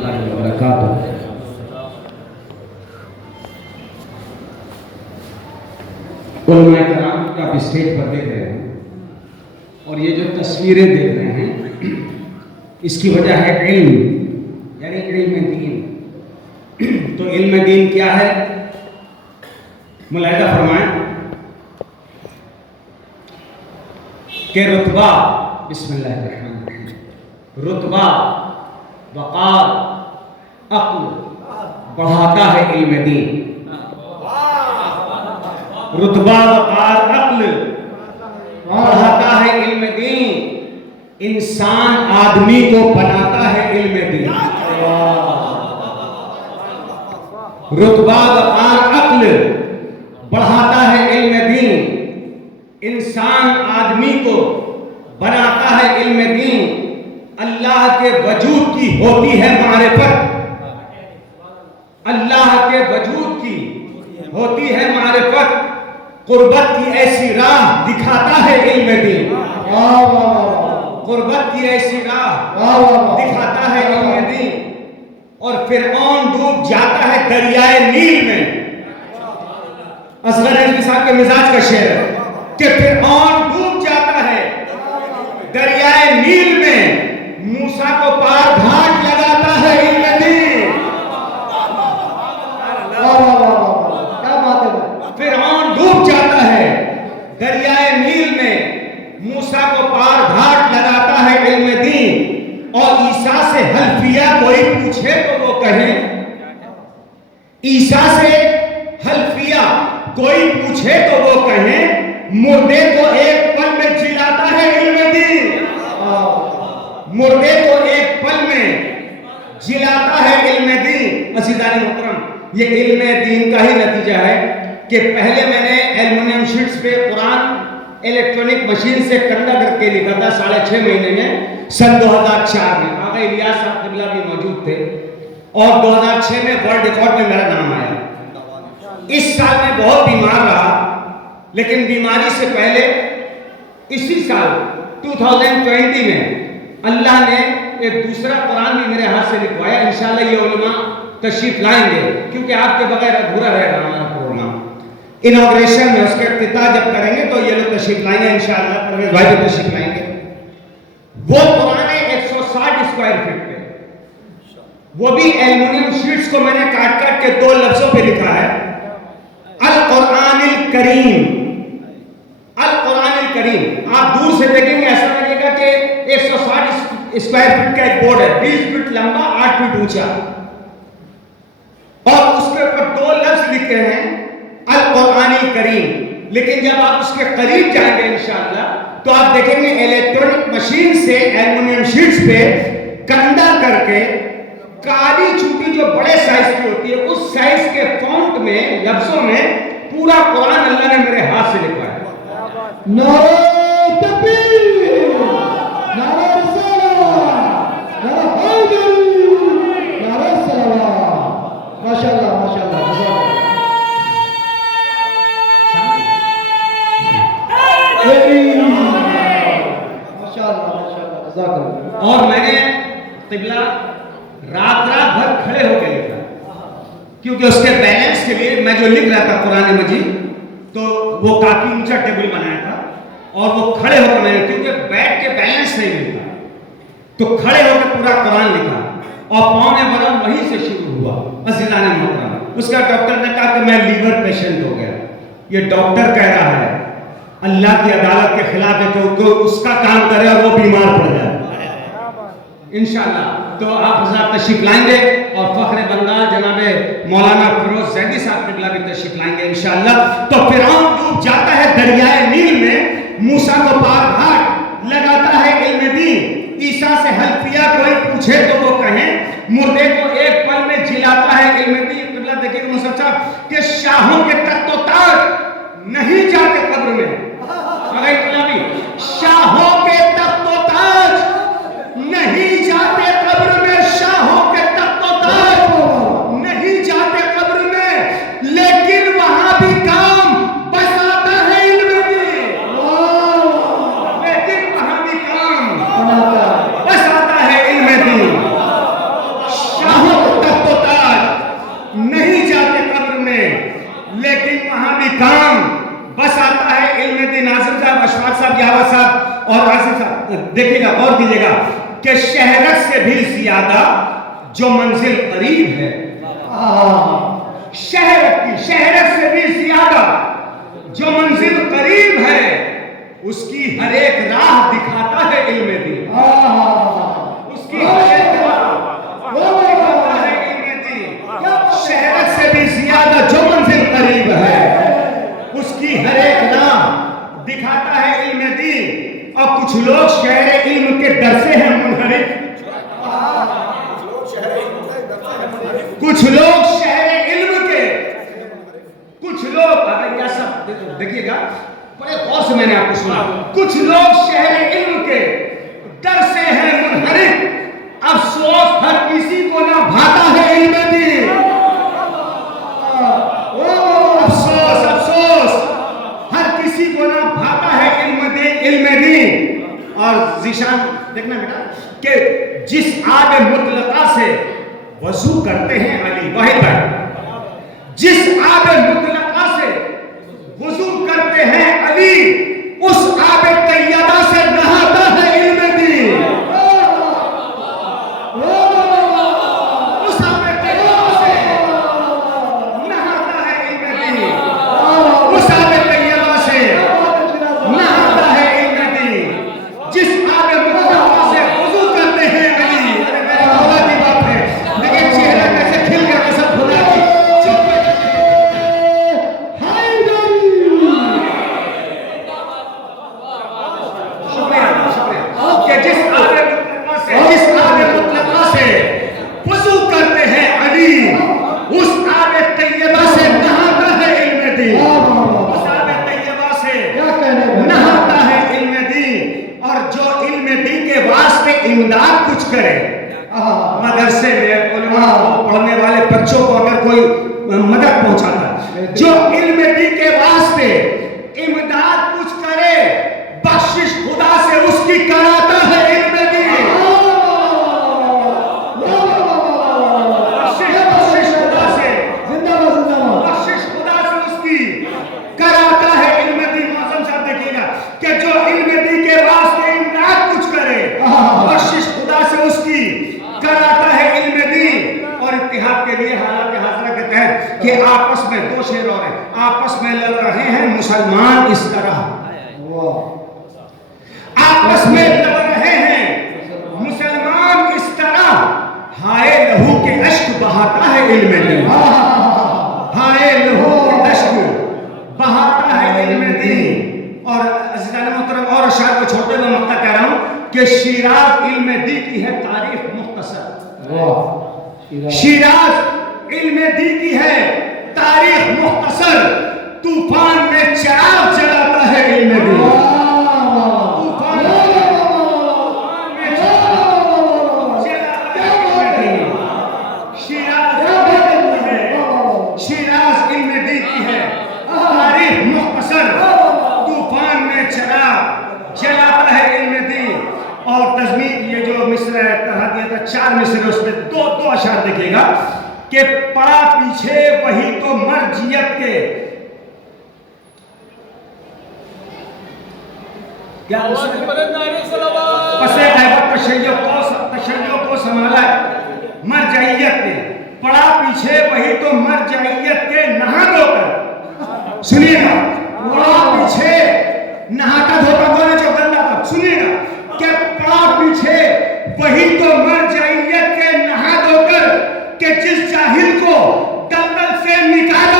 اللہ وبرکاتہ۔ علماء کرام کا آپ اسٹیج پر دیکھ رہے ہیں اور یہ جو تصویریں دیکھ رہے ہیں اس کی وجہ ہے علم، یعنی علم دین۔ تو علم دین کیا ہے؟ ملاحظہ فرمائیں کہ رتبہ، بسم اللہ الرحمن الرحیم، رتبہ، وقار، عقل بڑھاتا ہے علم دین۔ رتبہ، وقار، عقل بڑھاتا ہے علم دین۔ انسان آدمی کو بناتا ہے علم دین۔ رتبہ، وقار، عقل بڑھاتا ہے علم دین۔ انسان آدمی کو بناتا ہے علم دین۔ اللہ کے وجود کی ہوتی ہے معرفت، اللہ کے وجود کی ہوتی ہے معرفت۔ قربت کی ایسی راہ دکھاتا ہے علم دین۔ قربت کی ایسی راہ دکھاتا ہے علم دین۔ اور فرعون ڈوب جاتا ہے دریائے نیل میں۔ اصغر عزیزی صاحب کے مزاج کا شعر ہے کہ فرعون ڈوب جاتا ہے دریائے نیل میں، موسیٰ کو پار گھاٹ لگاتا ہے علم دین۔ فرعون ڈوب جاتا ہے دریائے نیل میں، موسیٰ کو پار گھاٹ لگاتا ہے علم دین۔ اور عیسیٰ سے حلفیہ کوئی پوچھے تو وہ کہیں، عیسیٰ سے حلفیہ کوئی پوچھے تو وہ کہیں، مردے کو ایک پل میں جلاتا ہے علم دین۔ مردے کو ایک پل میں جلاتا ہے علم دین۔ عزیزان محترم، یہ علم دین کا ہی نتیجہ ہے کہ پہلے میں نے ایلومینیم شیٹس پہ قرآن الیکٹرانک مشین سے کنڈا کر کے لکھا تھا 6.5 مہینے میں، سن 2004 میں۔ آقا الیاس صاحب قبلہ بھی موجود تھے اور 2006 میں ورلڈ ریکارڈ میں میرا نام آیا۔ اس سال میں بہت بیمار رہا، لیکن بیماری سے پہلے اسی سال 2020 میں اللہ نے ایک دوسرا قرآن بھی میرے ہاتھ سے لکھوایا۔ انشاءاللہ یہ علماء تشریف لائیں گے کیونکہ آپ کے بغیر ادھورا رہے گا ہمارا پروگرام۔ انوگریشن میں اس کا افتتاح جب کریں گے تو یہ لوگ تشریف لائیں گے انشاءاللہ، پرویز بھائی بھی تشریف لائیں گے۔ وہ قرآن 160 اسکوائر فٹ پہ، وہ بھی ایلومینیم شیٹس کو میں نے کاٹ کاٹ کے 2 لفظوں پہ لکھا ہے، القرآن الکریم۔ القرآن الکریم آپ دور سے دیکھیں گے ایسا لگے گا کہ 160 اسکوائر فٹ کا ایک بورڈ ہے، 20 فٹ لمبا، 8 فٹ اونچا، اور اس کے اوپر 2 لفظ لکھے ہیں القرآن الکریم۔ لیکن جب آپ اس کے قریب جائیں گے انشاءاللہ تو آپ دیکھیں گے الیکٹرانک مشین سے ایلومینیم شیٹس پہ کنڈا کر کے کالی چوٹی جو بڑے سائز کی ہوتی ہے اس سائز کے فونٹ میں لفظوں میں پورا قرآن اللہ نے میرے ہاتھ سے لکھا ہے۔ نعرہ تکبیر، نعرہ رسالت، نعرہ حیدری، نعرہ صلوات۔ ماشاءاللہ ماشاءاللہ اور میں نے قبلہ رات بھر کھڑے ہو کے لکھا کیونکہ اس کے بیلنس کے لیے میں جو لکھ رہا تھا قرآن مجید تو وہ کافی اونچا ٹیبل بنایا تھا اور وہ کھڑے ہو کے میں نے، کیونکہ بیٹھ کے بیلنس نہیں ملتا، تو کھڑے ہو کے پورا قرآن لکھا اور پونے برابر وہیں سے شروع ہوا۔ عزیزان محترم، اس کا ڈاکٹر نے کہا کہ میں لیور پیشنٹ ہو گیا۔ یہ ڈاکٹر کہہ رہا ہے اللہ کی عدالت کے خلاف ہے کہ اس کا کام کرے اور وہ بیمار پڑ جائے۔ انشاءاللہ تو آپ حضرات تشریف لائیں گے اور فخر بنگال جناب مولانا فیروز زیدی صاحب قبلہ بھی تشریف لائیں گے انشاءاللہ۔ تو فرعون ڈوب جاتا ہے دریائے نیل میں، موسیٰ کو پار گھاٹ لگاتا ہے علم دین۔ عیسیٰ سے حلفیہ کوئی پوچھے تو وہ کہیں، مردے کو ایک پل میں جلاتا ہے علم دین۔ قبلہ دیکھیے مصطفیٰ صاحب کہ شاہوں کے تخت و تاج نہیں جاتے قبر میں، شاہوں کے تخت و تاج نہیں جاتے قبر میں، شاہوں کے تخت و تاج نہیں جاتے قبر میں، لیکن وہاں بھی کام بس آتا ہے علم دین۔ لیکن وہاں بھی کام بس آتا ہے علم دین۔ اشفاق صاحب, یاور صاحب اور آصف صاحب, دیکھیے گا, غور کیجیے گا کہ شہرت سے بھی زیادہ جو منزل قریب ہے, شہرت سے بھی زیادہ جو منزل قریب ہے, اس کی ہر ایک راہ دکھاتا ہے علم دین. اس کی ہر ایک راہ دکھاتا ہے علم دین. شہرت سے بھی زیادہ جو منزل قریب ہے, اس کی ہر ایک راہ دکھاتا ہے علم دین. اور کچھ لوگ شہر علم کے در سے ہیں منحرف, کچھ لوگ شہر علم کے, کچھ لوگ, کیا سب دیکھیے گا بڑے غور سے میں نے آپ کو سنا, کچھ لوگ شہر علم کے در سے ہیں منحرف. افسوس ہر کسی کو نہ بھاتا ہے علم دین. افسوس افسوس ہر کسی کو نہ بھاتا ہے علم دین. اور ذیشان دیکھنا بیٹا کہ جس آب مطلقہ سے وضو کرتے ہیں علی, واحد بھائی, جس آب مطلقہ سے وضو کرتے ہیں علی, اس آب طیبہ سے نہاتا ہے علم دین. اس آب طیبہ سے نہاتا ہے علم دین. اس آب طیبہ سے نہاتا ہے علم دین. جس آب مطلقہ سے وضو کرتے ہیں علی. ارے میرے مولا کی بات ہے, لیکن چہرہ کیسے کھل گیا قسم خدا کی. امداد کچھ کرے, مدرسے میں علماء کو, پڑھنے والے بچوں کو اگر کوئی مدد پہنچاتا ہے, جو علم دین کے واسطے امداد کچھ کرے, بخشش خدا سے اس کی کراتا ہے علم دین. بخشش خدا سے اس کی کراتا ہے علم دین. معظم صاحب دیکھیے گا کہ جو علم دین کے واسطے امداد کچھ کرے, بخشش خدا سے اس کی کراتا ہے علم دین. اور اتحاد کے لیے حالات حاضرہ کے تحت کہ آپس میں دو شیر اور ہیں, آپس میں لڑ رہے ہیں مسلمان اس طرح, آپس میں لڑ رہے ہیں مسلمان اس طرح, ہائے لہو کے اشک بہاتا ہے علم دین. ہائے لہو کے اشک بہاتا ہے علم دین. اور عزیزان محترم, اور اشعار کو چھوڑتے ہوئے مقطع کہہ رہا ہوں کہ شیراز علم دین کی ہے تعریف مختصر. شیراز علم دین کی ہے تاریخ مختصر. طوفان میں چراغ جلاتا ہے علم دین. طوفان میں چراغ جلاتا ہے علم دین. شیراز علم دین کی ہے تاریخ مختصر. طوفان میں چراغ جلاتا ہے علم دین. اور تضمین یہ جو مصر ہے کہا دیا تھا 4 مصر, اس میں دو اشعار دیکھیے گا کہ پڑا پیچھے وہی تو مرجیت کے, کیا پسے غیبت تشیع کو سنبھالا مرجعیت نے. پڑا پیچھے وہی تو مرجعیت کے نہا دھو کر, سنیے گا, پڑا پیچھے نہا کا دھوکا کون ہے جو گندا تھا, سنیے گا کہ پڑا پیچھے وہی تو مرجعیت کے نہا دھو کر, کہ جس جاہل کو دلدل سے نکالا